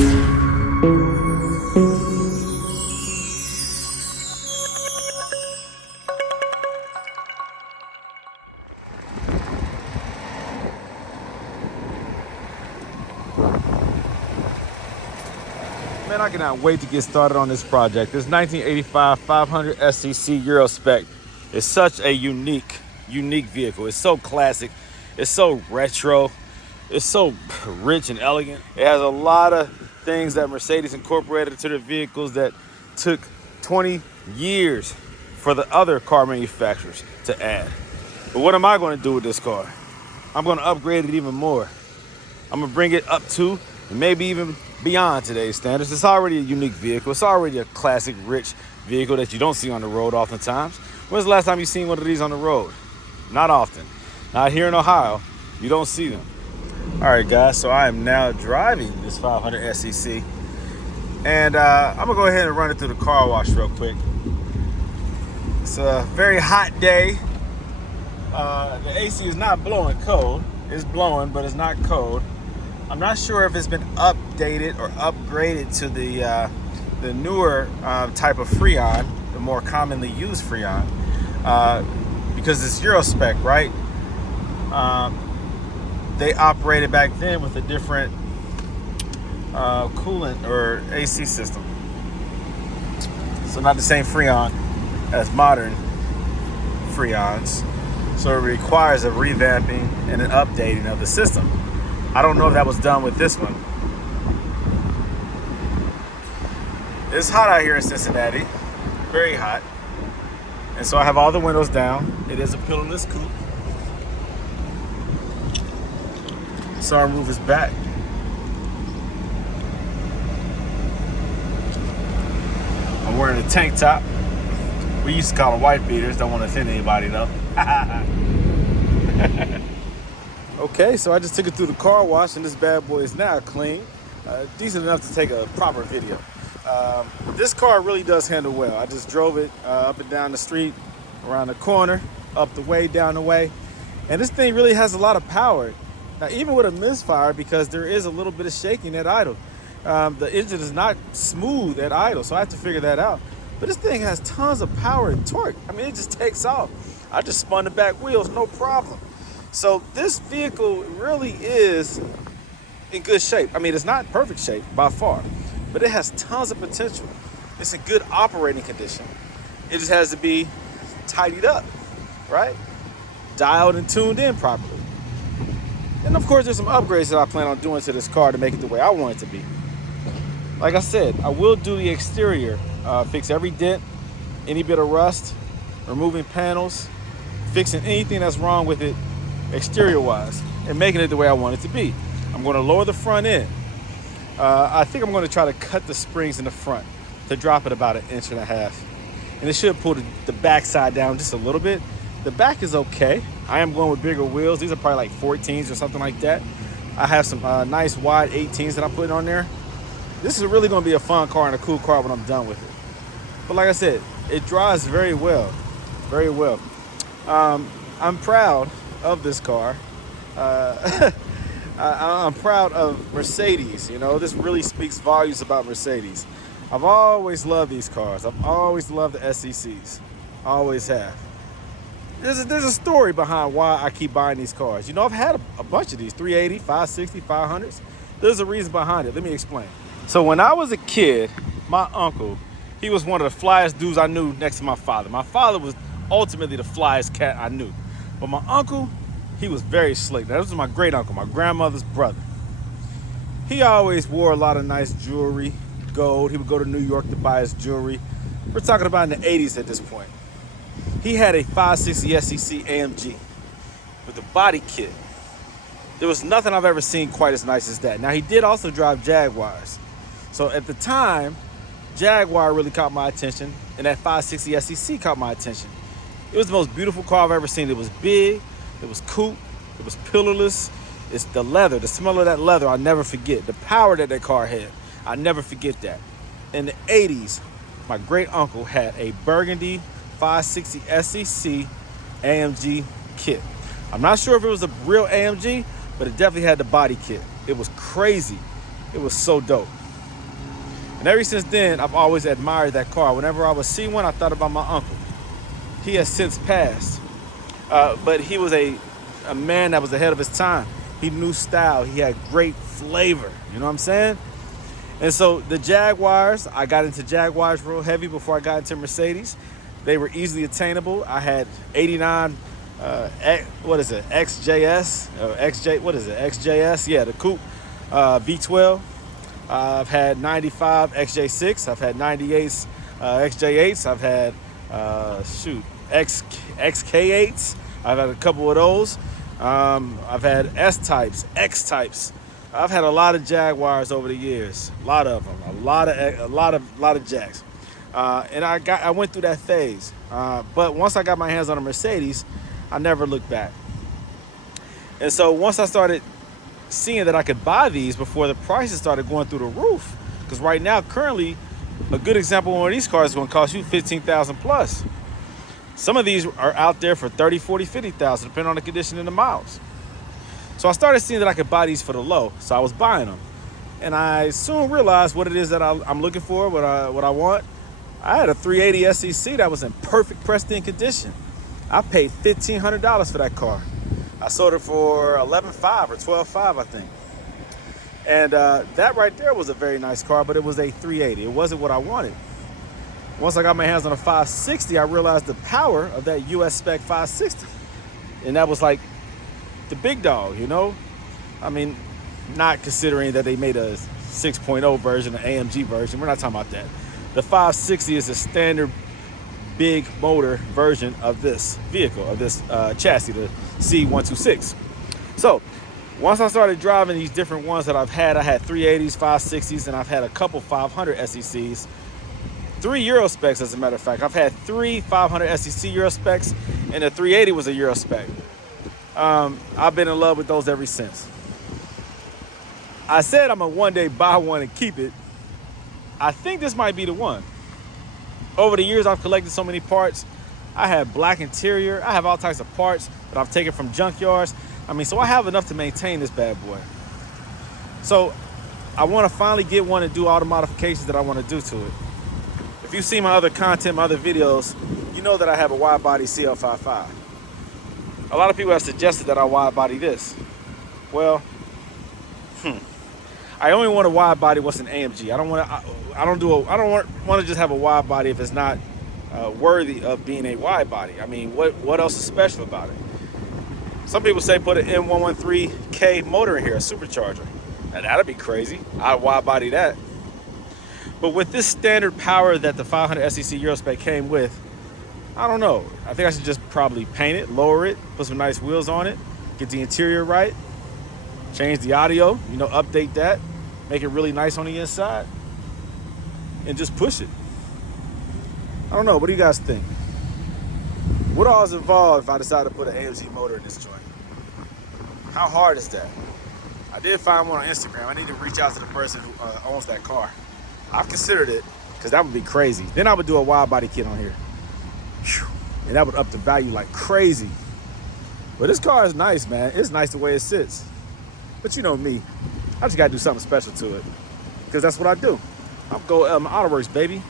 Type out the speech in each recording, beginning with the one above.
Man, I cannot wait to get started on this project. This 1985 500 SCC Euro Spec is such a unique vehicle. It's so classic. It's so retro. It's so rich and elegant. It has a lot of things that Mercedes incorporated into their vehicles that took 20 years for the other car manufacturers to add. But what am I going to do with this car? I'm going to upgrade it even more. I'm going to bring it up to and maybe even beyond today's standards. It's already a unique vehicle. It's already a classic, rich vehicle that you don't see on the road oftentimes. When's the last time you seen one of these on the road? Not often. Not here in Ohio. You don't see them. All right, guys, so I am now driving this 500 SCC. And I'm going to go ahead and run it through the car wash real quick. It's a very hot day. The AC is not blowing cold. It's blowing, but it's not cold. I'm not sure if it's been updated or upgraded to the newer type of Freon, the more commonly used Freon, because it's Euro spec, right? They operated back then with a different coolant or AC system, so not the same Freon as modern Freons. So it requires a revamping and an updating of the system. I don't know if that was done with this one. It's hot out here in Cincinnati, very hot. And so I have all the windows down. It is a pillarless coupe. Sunroof is back. I'm wearing a tank top. We used to call them white beaters. Don't want to offend anybody though. Okay, so I just took it through the car wash and this bad boy is now clean. Decent enough to take a proper video. This car really does handle well. I just drove it up and down the street, around the corner, up the way, down the way. And this thing really has a lot of power. Now, even with a misfire, because there is a little bit of shaking at idle. The engine is not smooth at idle, so I have to figure that out. But this thing has tons of power and torque. I mean, it just takes off. I just spun the back wheels, no problem. So this vehicle really is in good shape. I mean, it's not perfect shape by far, but it has tons of potential. It's in good operating condition. It just has to be tidied up, right? Dialed and tuned in properly. And of course, there's some upgrades that I plan on doing to this car to make it the way I want it to be. Like I said, I will do the exterior, fix every dent, any bit of rust, removing panels, fixing anything that's wrong with it exterior-wise, and making it the way I want it to be. I'm going to lower the front end. I think I'm going to try to cut the springs in the front to drop it about 1.5 inches. And it should pull the back side down just a little bit. The back is okay. I am going with bigger wheels. These are probably like 14s or something like that. I have some nice wide 18s that I'm putting on there. This is really going to be a fun car and a cool car when I'm done with it. But like I said, it drives very well, very well. I'm proud of this car. I'm proud of Mercedes. You know, this really speaks volumes about Mercedes. I've always loved these cars. I've always loved the SCCs. Always have. There's a story behind why I keep buying these cars. You know, I've had a bunch of these, 380, 560, 500s. There's a reason behind it. Let me explain. So when I was a kid, my uncle, he was one of the flyest dudes I knew next to my father. My father was ultimately the flyest cat I knew. But my uncle, he was very slick. Now, this was my great uncle, my grandmother's brother. He always wore a lot of nice jewelry, gold. He would go to New York to buy his jewelry. We're talking about in the 80s at this point. He had a 560 SCC AMG with a body kit. There was nothing I've ever seen quite as nice as that. Now, he did also drive Jaguars. So at the time, Jaguar really caught my attention, and that 560 SCC caught my attention. It was the most beautiful car I've ever seen. It was big, it was coupe, it was pillarless. It's the leather, the smell of that leather, I'll never forget. The power that car had, I'll never forget that. In the 80s, my great uncle had a burgundy 560 SCC AMG kit. I'm not sure if it was a real AMG, but it definitely had the body kit. It was crazy. It was so dope. And ever since then, I've always admired that car. Whenever I would see one, I thought about my uncle. He has since passed, but he was a man that was ahead of his time. He knew style. He had great flavor. You know what I'm saying? And so the Jaguars, I got into Jaguars real heavy before I got into Mercedes. They were easily attainable. I had 89, XJS, or XJ, XJS? Yeah, the coupe, V12. I've had 95 XJ6. I've had 98s, XJ8s. I've had, XK8s. I've had a couple of those. I've had S-types, X-types. I've had a lot of Jaguars over the years. A lot of them. A lot of Jags. And I went through that phase. But once I got my hands on a Mercedes, I never looked back. And so once I started seeing that I could buy these before the prices started going through the roof, because right now, currently, a good example of one of these cars is going to cost you $15,000 plus. Some of these are out there for $30,000, $40,000, $50,000, depending on the condition and the miles. So I started seeing that I could buy these for the low, so I was buying them. And I soon realized what it is that I'm looking for, what I want. I had a 380 SEC that was in perfect pristine condition. I paid $1,500 for that car. I sold it for $11,500 or $12,500, I think. And that right there was a very nice car, but it was a 380. It wasn't what I wanted. Once I got my hands on a 560, I realized the power of that US spec 560. And that was like the big dog, you know? I mean, not considering that they made a 6.0 version, an AMG version. We're not talking about that. The 560 is a standard big motor version of this vehicle, of this chassis, the C126. So once I started driving these different ones that I've had, I had 380s, 560s, and I've had a couple 500 SECs. 3 Euro specs, as a matter of fact. I've had 3 500 SEC Euro specs, and the 380 was a Euro spec. I've been in love with those ever since. I said I'm gonna one day buy one and keep it. I think this might be the one. Over the years, I've collected so many parts. I have black interior. I have all types of parts that I've taken from junkyards. I mean, so I have enough to maintain this bad boy. So I want to finally get one and do all the modifications that I want to do to it. If you see my other content, my other videos, you know that I have a Widebody CL55. A lot of people have suggested that I Widebody this. Well, I only want a Widebody what's an AMG. I don't want to just have a Widebody if it's not worthy of being a Widebody. I mean, what else is special about it? Some people say put an M113K motor in here, a supercharger. Now, that'd be crazy. I'd Widebody that. But with this standard power that the 500 SEC Euro spec came with, I don't know. I think I should just probably paint it, lower it, put some nice wheels on it, get the interior right, change the audio, update that, make it really nice on the inside, and just push it. I don't know. What do you guys think? What all is involved if I decide to put an AMG motor in this joint? How hard is that? I did find one on Instagram. I need to reach out to the person who owns that car. I've considered it, because that would be crazy. Then I would do a Widebody kit on here. Whew. And that would up the value like crazy. But this car is nice, man. It's nice the way it sits. But you know me. I just got to do something special to it, because that's what I do. I'm Autoworks, baby.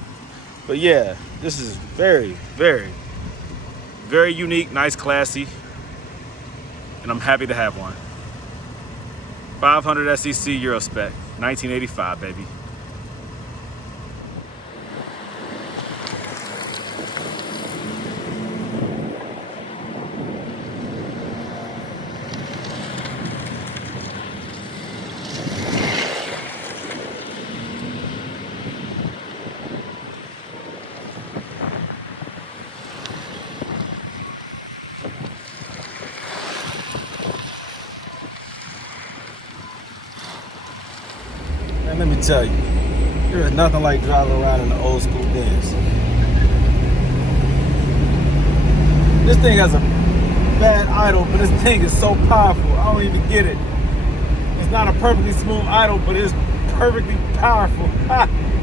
But yeah, this is very, very, very unique, nice, classy. And I'm happy to have one. 500 SEC Euro spec, 1985, baby. And let me tell you, there is nothing like driving around in the old school dents. This thing has a bad idle, but this thing is so powerful. I don't even get it. It's not a perfectly smooth idle, but it's perfectly powerful.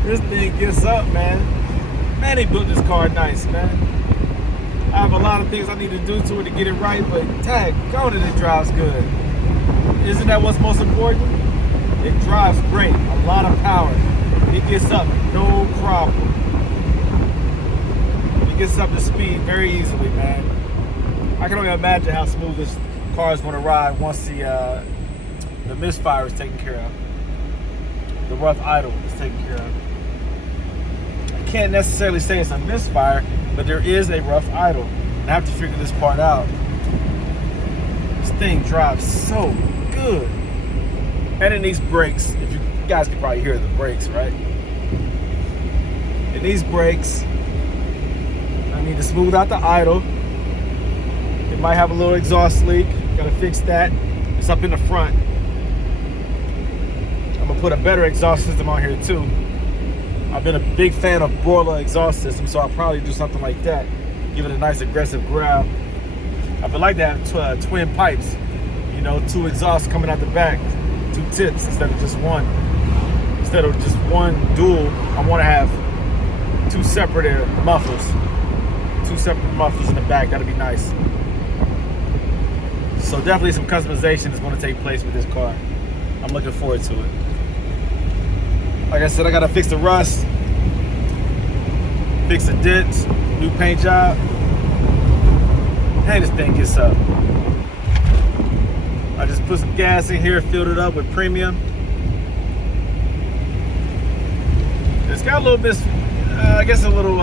This thing gets up, man. Man, they built this car nice, man. I have a lot of things I need to do to it to get it right, but daggone it, it drives good. Isn't that what's most important? It drives great, a lot of power. it gets up no problem. It gets up to speed very easily, man. I can only imagine how smooth this car is going to ride once the misfire is taken care of. The rough idle is taken care of. I can't necessarily say it's a misfire, but there is a rough idle. And I have to figure this part out. This thing drives so good. And it needs brakes. If you guys can probably hear the brakes, right? It needs brakes. I need to smooth out the idle. It might have a little exhaust leak. Gotta fix that. It's up in the front. I'm gonna put a better exhaust system on here too. I've been a big fan of broiler exhaust system, so I'll probably do something like that. Give it a nice aggressive growl. I would like to have twin pipes. You know, 2 exhausts coming out the back, 2 tips instead of just one. Instead of just one dual, I want to have 2 separate mufflers. 2 separate mufflers in the back. That'd be nice. So definitely some customization is going to take place with this car. I'm looking forward to it. Like I said, I gotta fix the rust, fix the dents, new paint job. Hey, this thing gets up. I just put some gas in here, filled it up with premium. It's got a little bit, I guess a little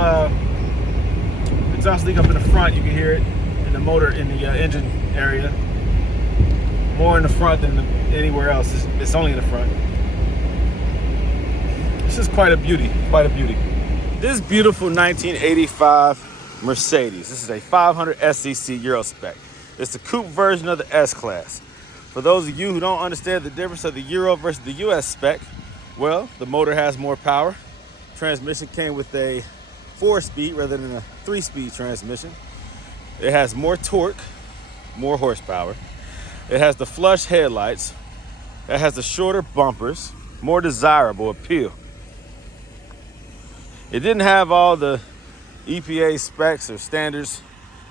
exhaust leak up in the front. You can hear it in the motor, in the engine area. More in the front than anywhere else. It's only in the front. This is quite a beauty, quite a beauty. This beautiful 1985 Mercedes. This is a 500 SCC Euro spec. It's the coupe version of the S-Class. For those of you who don't understand the difference of the Euro versus the US spec, well, the motor has more power. Transmission came with a 4-speed rather than a 3-speed transmission. It has more torque, more horsepower. It has the flush headlights. It has the shorter bumpers, more desirable appeal. It didn't have all the EPA specs or standards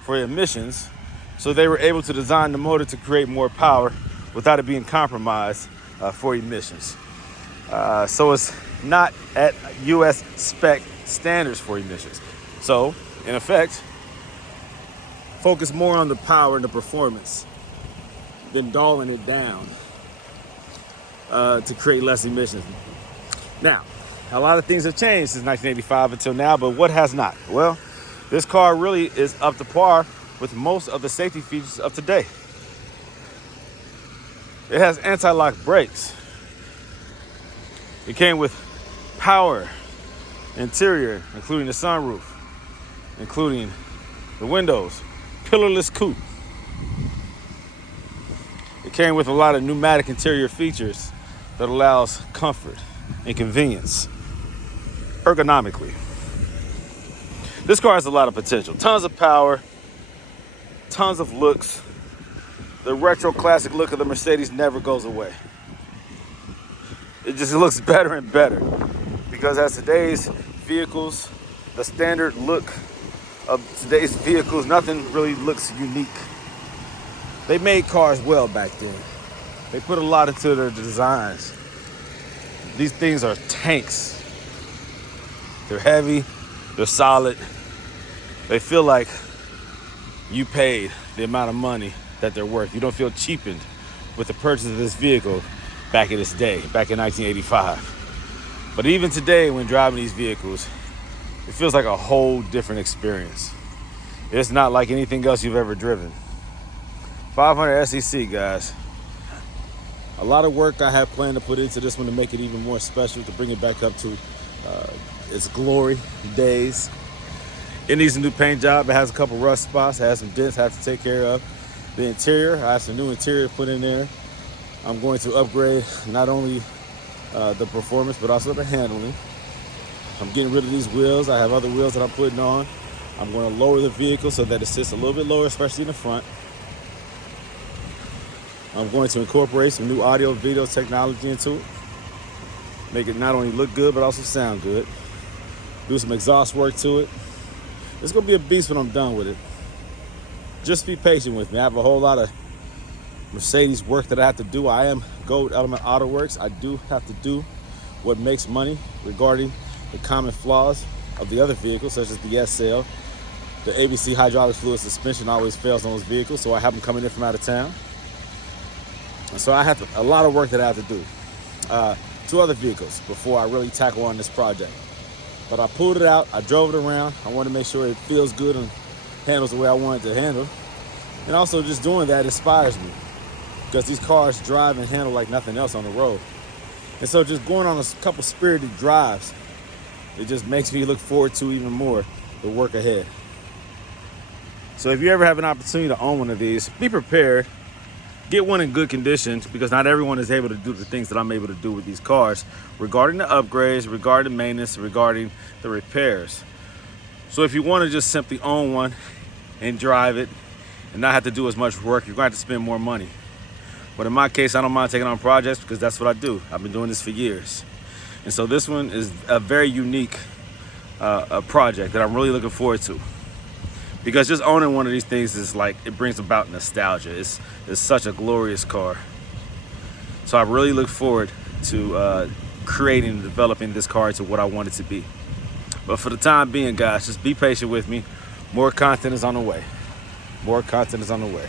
for emissions, so they were able to design the motor to create more power without it being compromised for emissions. So it's not at US spec standards for emissions. So, in effect, focus more on the power and the performance than dulling it down to create less emissions. Now, a lot of things have changed since 1985 until now, but what has not? Well, this car really is up to par with most of the safety features of today. It has anti-lock brakes. It came with power interior, including the sunroof, including the windows, pillarless coupe. It came with a lot of pneumatic interior features that allows comfort and convenience ergonomically. This car has a lot of potential, tons of power, tons of looks. The retro classic look of the Mercedes never goes away. It just looks better and better because as today's vehicles, the standard look of today's vehicles, nothing really looks unique. They made cars well back then. They put a lot into their designs. These things are tanks. They're heavy, they're solid. They feel like you paid the amount of money that they're worth. You don't feel cheapened with the purchase of this vehicle back in this day, back in 1985. But even today, when driving these vehicles, it feels like a whole different experience. It's not like anything else you've ever driven. 500 SEC, guys. A lot of work I have planned to put into this one to make it even more special, to bring it back up to its glory days. It needs a new paint job. It has a couple rust spots. It has some dents I have to take care of. The interior, I have some new interior put in there. I'm going to upgrade not only the performance, but also the handling. I'm getting rid of these wheels. I have other wheels that I'm putting on. I'm going to lower the vehicle so that it sits a little bit lower, especially in the front. I'm going to incorporate some new audio video technology into it. Make it not only look good, but also sound good. Do some exhaust work to it. It's going to be a beast when I'm done with it. Just be patient with me. I have a whole lot of Mercedes work that I have to do. I am Gold Element Autoworks. I do have to do what makes money regarding the common flaws of the other vehicles, such as the S-Cell. The ABC hydraulic fluid suspension always fails on those vehicles, so I have them coming in from out of town. And so I have a lot of work that I have to do. 2 other vehicles before I really tackle on this project. But I pulled it out, I drove it around. I want to make sure it feels good and handles the way I want it to handle. And also just doing that inspires me, because these cars drive and handle like nothing else on the road. And so just going on a couple spirited drives, it just makes me look forward to even more the work ahead. So if you ever have an opportunity to own one of these, be prepared. Get one in good condition, because not everyone is able to do the things that I'm able to do with these cars regarding the upgrades, regarding maintenance, regarding the repairs. So if you want to just simply own one and drive it and not have to do as much work, you're going to have to spend more money. But in my case, I don't mind taking on projects, because that's what I do. I've been doing this for years. And so this one is a very unique a project that I'm really looking forward to. Because just owning one of these things is like, it brings about nostalgia. It's such a glorious car. So I really look forward to creating and developing this car to what I want it to be. But for the time being, guys, just be patient with me. More content is on the way. More content is on the way.